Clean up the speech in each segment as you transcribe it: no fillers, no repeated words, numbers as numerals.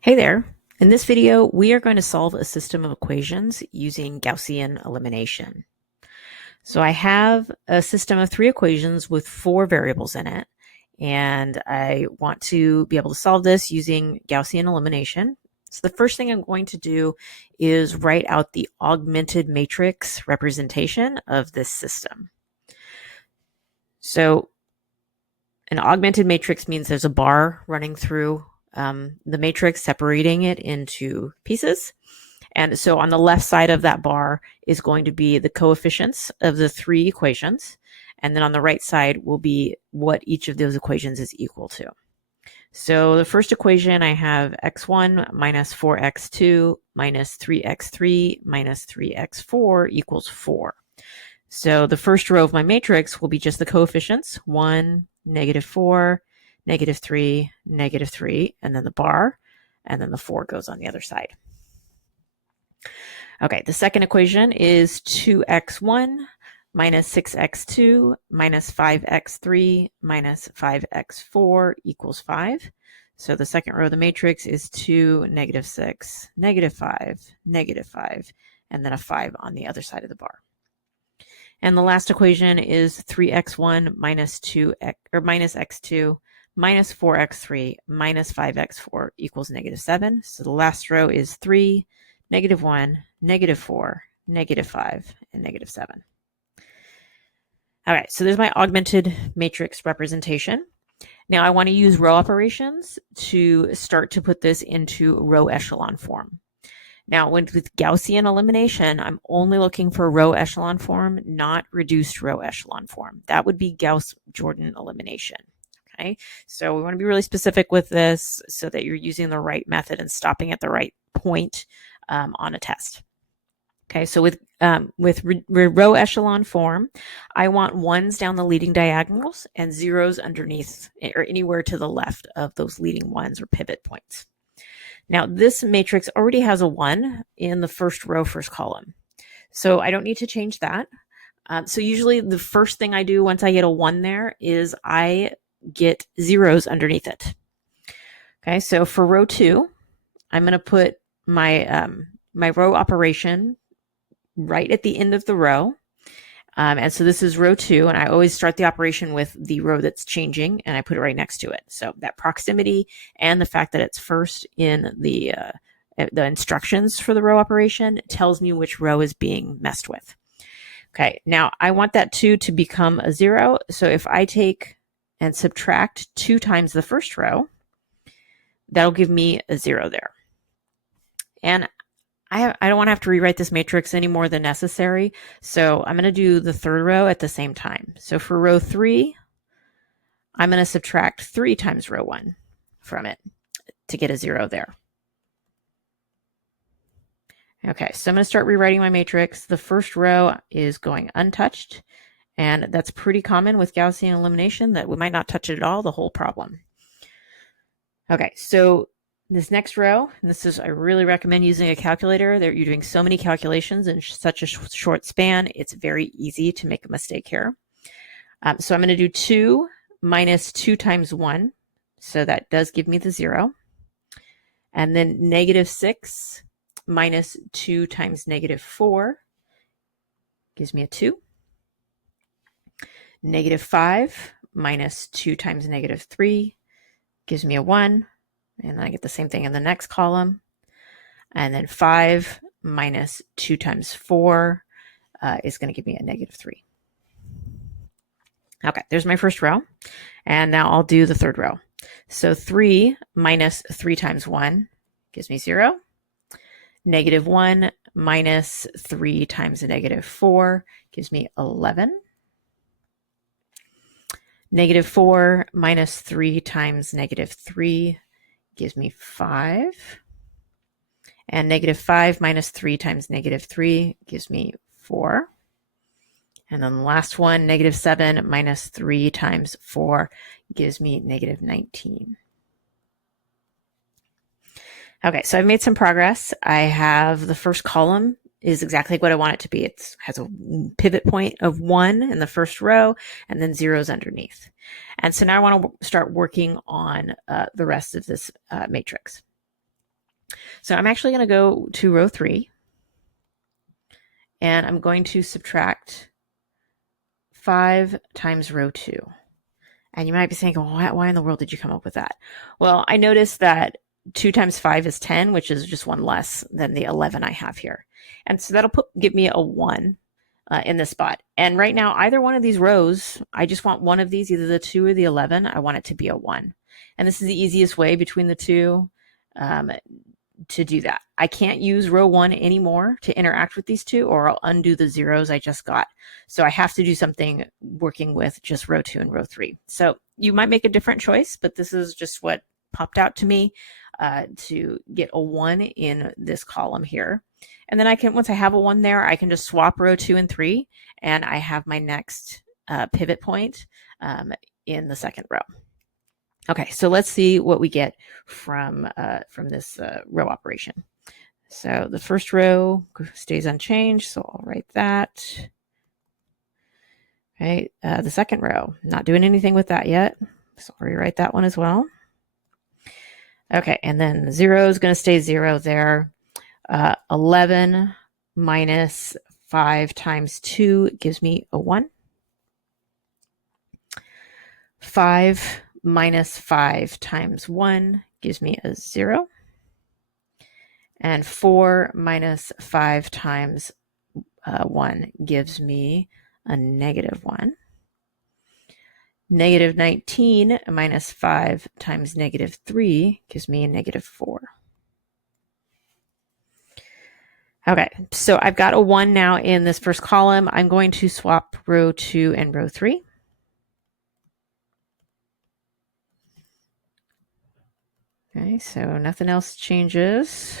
Hey there. In this video, we are going to solve a system of equations using Gaussian elimination. So I have a system of three equations with four variables in it, and I want to be able to solve this using Gaussian elimination. So the first thing I'm going to do is write out the augmented matrix representation of this system. So an augmented matrix means there's a bar running through the matrix, separating it into pieces. And so on the left side of that bar is going to be the coefficients of the three equations. And then on the right side will be what each of those equations is equal to. So the first equation, I have x1 minus 4x2 minus 3x3 minus 3x4 equals 4. So the first row of my matrix will be just the coefficients, 1, -4, -3, -3, and then the bar, and then the 4 goes on the other side. Okay, the second equation is 2x1 minus 6x2 minus 5x3 minus 5x4 equals 5. So the second row of the matrix is 2, -6, -5, -5, and then a 5 on the other side of the bar. And the last equation is 3x1 minus 2x or minus x2 minus 4x3 minus 5x4 equals -7. So the last row is 3, -1, -4, -5, and -7. All right, so there's my augmented matrix representation. Now I want to use row operations to start to put this into row echelon form. Now, with Gaussian elimination, I'm only looking for row echelon form, not reduced row echelon form. That would be Gauss-Jordan elimination. Okay, so we want to be really specific with this so that you're using the right method and stopping at the right point on a test. Okay, so with row echelon form, I want ones down the leading diagonals and zeros underneath or anywhere to the left of those leading ones or pivot points. Now, this matrix already has a 1 in the first row, first column. So I don't need to change that. So usually the first thing I do once I get a 1 there is I get zeros underneath it. Okay, so for row 2, I'm going to put my, my row operation right at the end of the row. And so this is row 2, and I always start the operation with the row that's changing, and I put it right next to it. So that proximity and the fact that it's first in the instructions for the row operation tells me which row is being messed with. Okay, now I want that 2 to become a 0. So if I take and subtract 2 times the first row, that'll give me a 0 there. And I don't want to have to rewrite this matrix any more than necessary, so I'm going to do the third row at the same time. So for row 3, I'm going to subtract 3 times row 1 from it to get a 0 there. Okay, so I'm going to start rewriting my matrix. The first row is going untouched, and that's pretty common with Gaussian elimination, that we might not touch it at all, the whole problem. Okay, so this next row, and this is, I really recommend using a calculator. You're doing so many calculations in such a short span, it's very easy to make a mistake here. So I'm going to do 2 minus 2 times 1. So that does give me the 0. And then -6 minus 2 times -4 gives me a 2. -5 minus 2 times -3 gives me a 1. And I get the same thing in the next column. And then 5 minus 2 times 4 is going to give me a -3. Okay, there's my first row. And now I'll do the third row. So 3 minus 3 times 1 gives me 0. -1 minus 3 times -4 gives me 11. -4 minus 3 times -3 gives me 5. And -5 minus 3 times -3 gives me 4. And then the last one, -7 minus 3 times 4 gives me -19. Okay, so I've made some progress. I have the first column is exactly what I want it to be. It has a pivot point of 1 in the first row and then zeros underneath. And so now I want to start working on the rest of this matrix. So I'm actually going to go to row 3, and I'm going to subtract 5 times row 2. And you might be saying, well, why in the world did you come up with that? Well, I noticed that 2 times 5 is 10, which is just one less than the 11 I have here. And so that'll give me a 1 in this spot. And right now, either one of these rows, I just want one of these, either the 2 or the 11, I want it to be a 1. And this is the easiest way between the two to do that. I can't use row 1 anymore to interact with these two, or I'll undo the zeros I just got. So I have to do something working with just row 2 and row 3. So you might make a different choice, but this is just what popped out to me to get a 1 in this column here. And then I can, once I have a 1 there, I can just swap row 2 and 3, and I have my next pivot point in the second row. Okay, so let's see what we get from this row operation. So the first row stays unchanged, so I'll write that. Okay, the second row, not doing anything with that yet, so I'll rewrite that one as well. Okay, and then 0 is going to stay 0 there. 11 minus 5 times 2 gives me a 1. 5 minus 5 times 1 gives me a 0. And 4 minus 5 times 1 gives me a negative 1. Negative 19 minus 5 times negative 3 gives me a negative 4. Okay, so I've got a 1 now in this first column. I'm going to swap row 2 and row 3. Okay, so nothing else changes.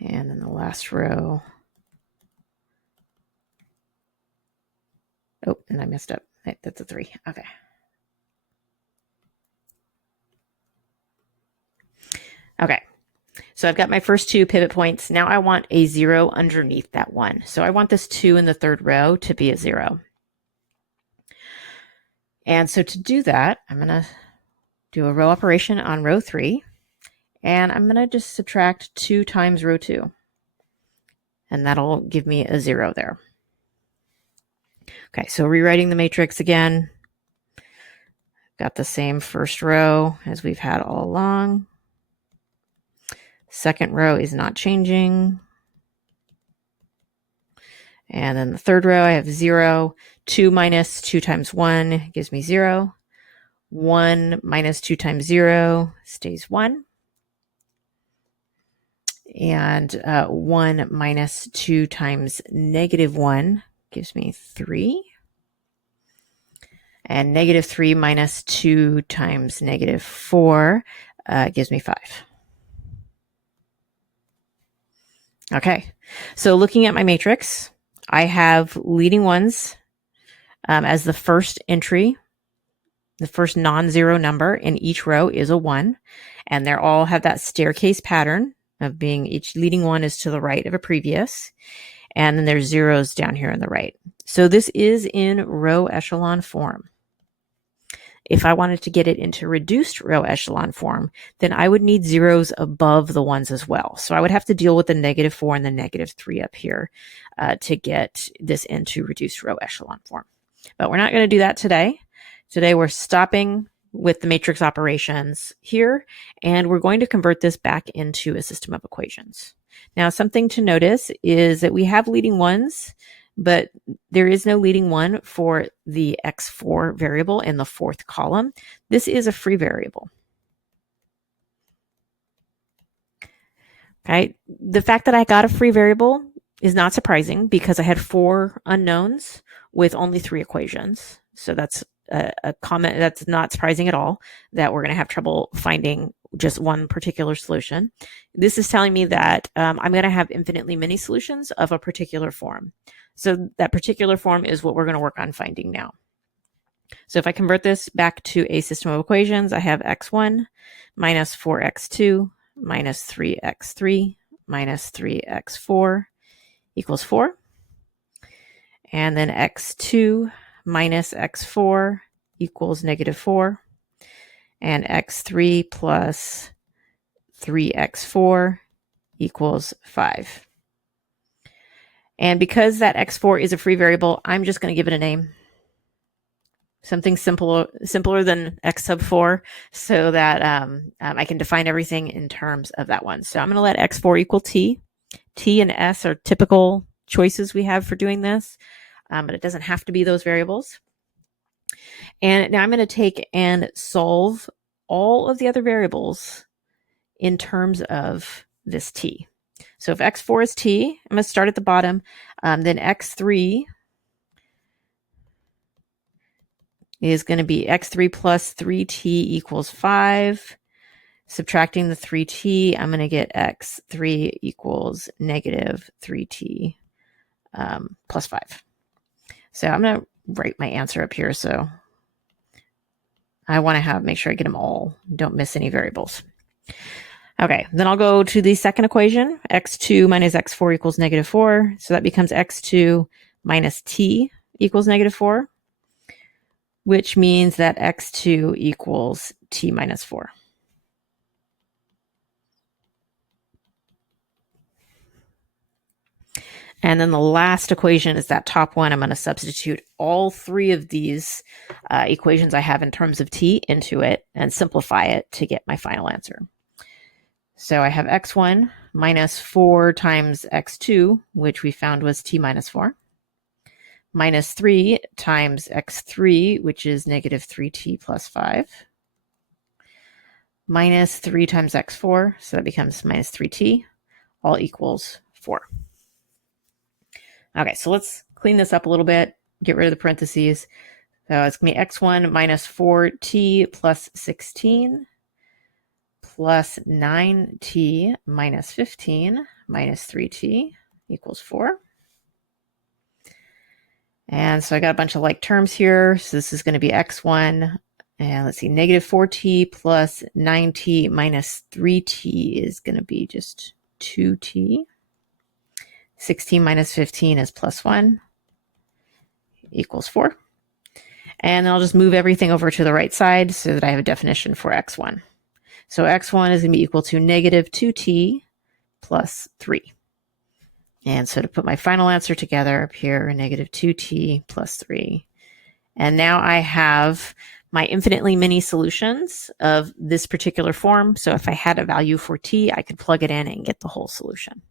And then the last row. Oh, and I messed up. That's a 3. Okay. Okay. So I've got my first 2 pivot points. Now I want a 0 underneath that 1. So I want this 2 in the third row to be a 0. And so to do that, I'm going to do a row operation on row 3. And I'm going to just subtract 2 times row 2. And that'll give me a 0 there. Okay, so rewriting the matrix again. Got the same first row as we've had all along. Second row is not changing. And then the third row, I have 0. 2 minus 2 times 1 gives me 0. 1 minus 2 times 0 stays 1. And 1 minus 2 times negative 1 gives me 3. And negative 3 minus 2 times negative 4 gives me 5. Okay, so looking at my matrix, I have leading ones as the first entry. The first non-zero number in each row is a 1, and they all have that staircase pattern of being each leading one is to the right of a previous, and then there's zeros down here on the right. So this is in row echelon form. If I wanted to get it into reduced row echelon form, then I would need zeros above the ones as well. So I would have to deal with the negative 4 and the negative 3 up here to get this into reduced row echelon form. But we're not going to do that today. Today we're stopping with the matrix operations here, and we're going to convert this back into a system of equations. Now, something to notice is that we have leading ones, but there is no leading one for the x4 variable in the fourth column. This is a free variable. Okay, the fact that I got a free variable is not surprising because I had 4 unknowns with only 3 equations. So that's a comment that's not surprising at all that we're going to have trouble finding just one particular solution. This is telling me that I'm going to have infinitely many solutions of a particular form. So that particular form is what we're going to work on finding now. So if I convert this back to a system of equations, I have x1 minus 4x2 minus 3x3 minus 3x4 equals 4. And then x2 minus x4 equals -4. And x3 plus 3x4 equals 5. And because that x4 is a free variable, I'm just going to give it a name. Something simpler than x sub 4, so that I can define everything in terms of that one. So I'm going to let x4 equal t. T and s are typical choices we have for doing this, but it doesn't have to be those variables. And now I'm going to take and solve all of the other variables in terms of this t. So if x4 is t, I'm going to start at the bottom. Then x3 is going to be x3 plus 3t equals 5. Subtracting the 3t, I'm going to get x3 equals -3t plus 5. So I'm going to write my answer up here. So I want to make sure I get them all. Don't miss any variables. Okay, then I'll go to the second equation. x2 minus x4 equals -4. So that becomes x2 minus t equals -4, which means that x2 equals t minus 4. And then the last equation is that top one. I'm going to substitute all three of these equations I have in terms of t into it and simplify it to get my final answer. So I have x1 minus 4 times x2, which we found was t minus 4, minus 3 times x3, which is -3t plus 5, minus 3 times x4, so that becomes minus 3t, all equals 4. Okay, so let's clean this up a little bit, get rid of the parentheses. So it's going to be x1 minus 4t plus 16 plus 9t minus 15 minus 3t equals 4. And so I got a bunch of like terms here. So this is going to be x1. And let's see, -4t plus 9t minus 3t is going to be just 2t. 16 minus 15 is plus 1 equals 4. And then I'll just move everything over to the right side so that I have a definition for x1. So x1 is going to be equal to -2t plus 3. And so to put my final answer together up here, -2t plus 3. And now I have my infinitely many solutions of this particular form. So if I had a value for t, I could plug it in and get the whole solution.